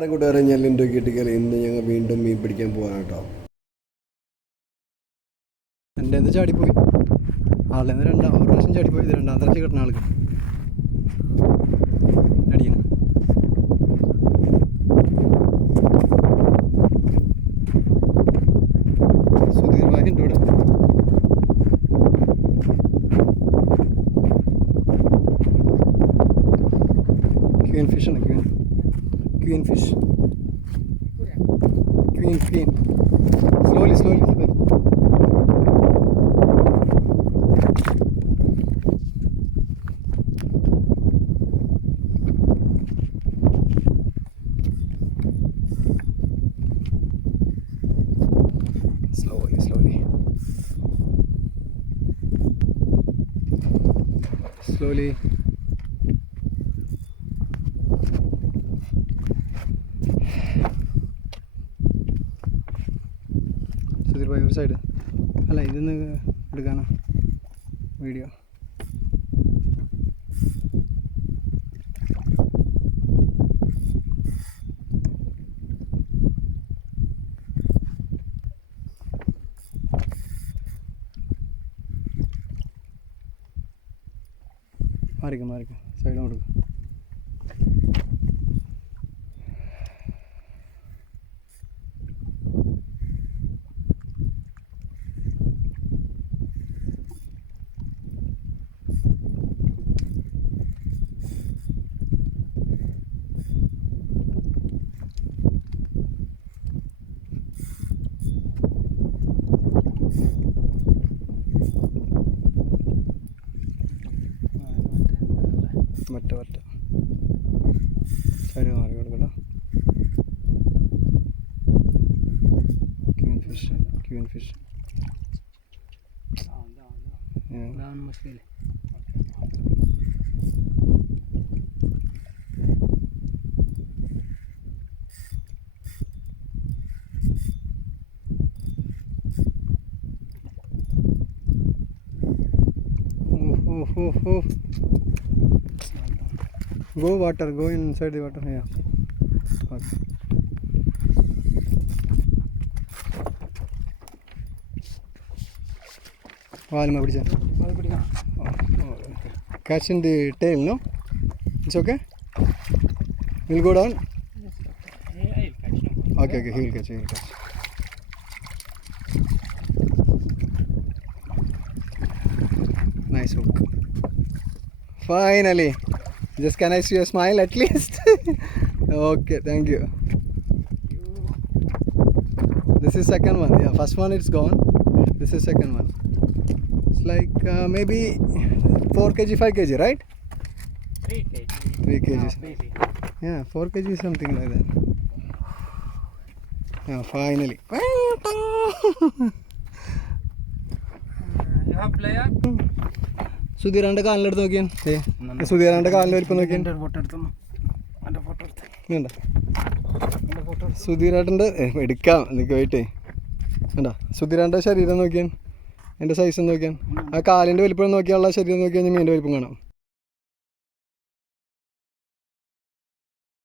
കൂട്ടുകാരെ ഞാൻ ലിൻഡോ കിട്ടിക്കൽ ഇന്ന് ഞങ്ങൾ വീണ്ടും മീൻ പിടിക്കാൻ പോകാൻ കേട്ടോ. എൻ്റെ ഇത് ചാടിപ്പോയി ആളെ ഒരു പ്രാവശ്യം ചാടിപ്പോയി. ഇത് രണ്ടാമത്തെ പ്രാവശ്യം കിട്ടുന്ന ആൾക്ക് അടിക്കണം. സുധീർ ഭായി ഉണ്ട് ഇവിടെ. ക്വീൻ ഫിഷ് ആണ്. Queen fish. Queen. Slowly. Slowly. Sudheer ഭായി ഒരു സൈഡ് അല്ല, ഇതൊന്ന് എടുക്കാനാ വീഡിയോ. മാറിക്കും സൈഡ് കൊടുക്കും. വറ്റ സൈഡ് മാറി കൊടുക്കട്ടോ. Queen fish Go inside the water. Yeah. Okay. Catch in the tail, no? It's okay? We'll go down? Okay, he will catch. Nice hook. Finally. Just can I see your smile at least? Okay, thank you. This is second one. Yeah, first one it's gone. This is second one. It's like maybe 4 kg, 5 kg, right? 3 kg. 3 kg. Yeah, 4 kg something like that. Yeah, finally. You have player? സുധീരാൻ്റെ കാലിലെടുത്ത് നോക്കിയാൻ. സുധീരാൻ്റെ കാലിൽ വലിപ്പം നോക്കിയാൻ. സുധീരാട്ടൻ്റെ എടുക്കാം എന്നൊക്കെ പോയിട്ടേ വേണ്ട. സുധീരാൻ്റെ ശരീരം നോക്കിയാൻ, എൻ്റെ സൈസ് നോക്കിയാൻ, ആ കാലിൻ്റെ വലിപ്പം നോക്കിയാലുള്ള ശരീരം നോക്കിയാൽ മീൻ്റെ വലിപ്പം കാണാം.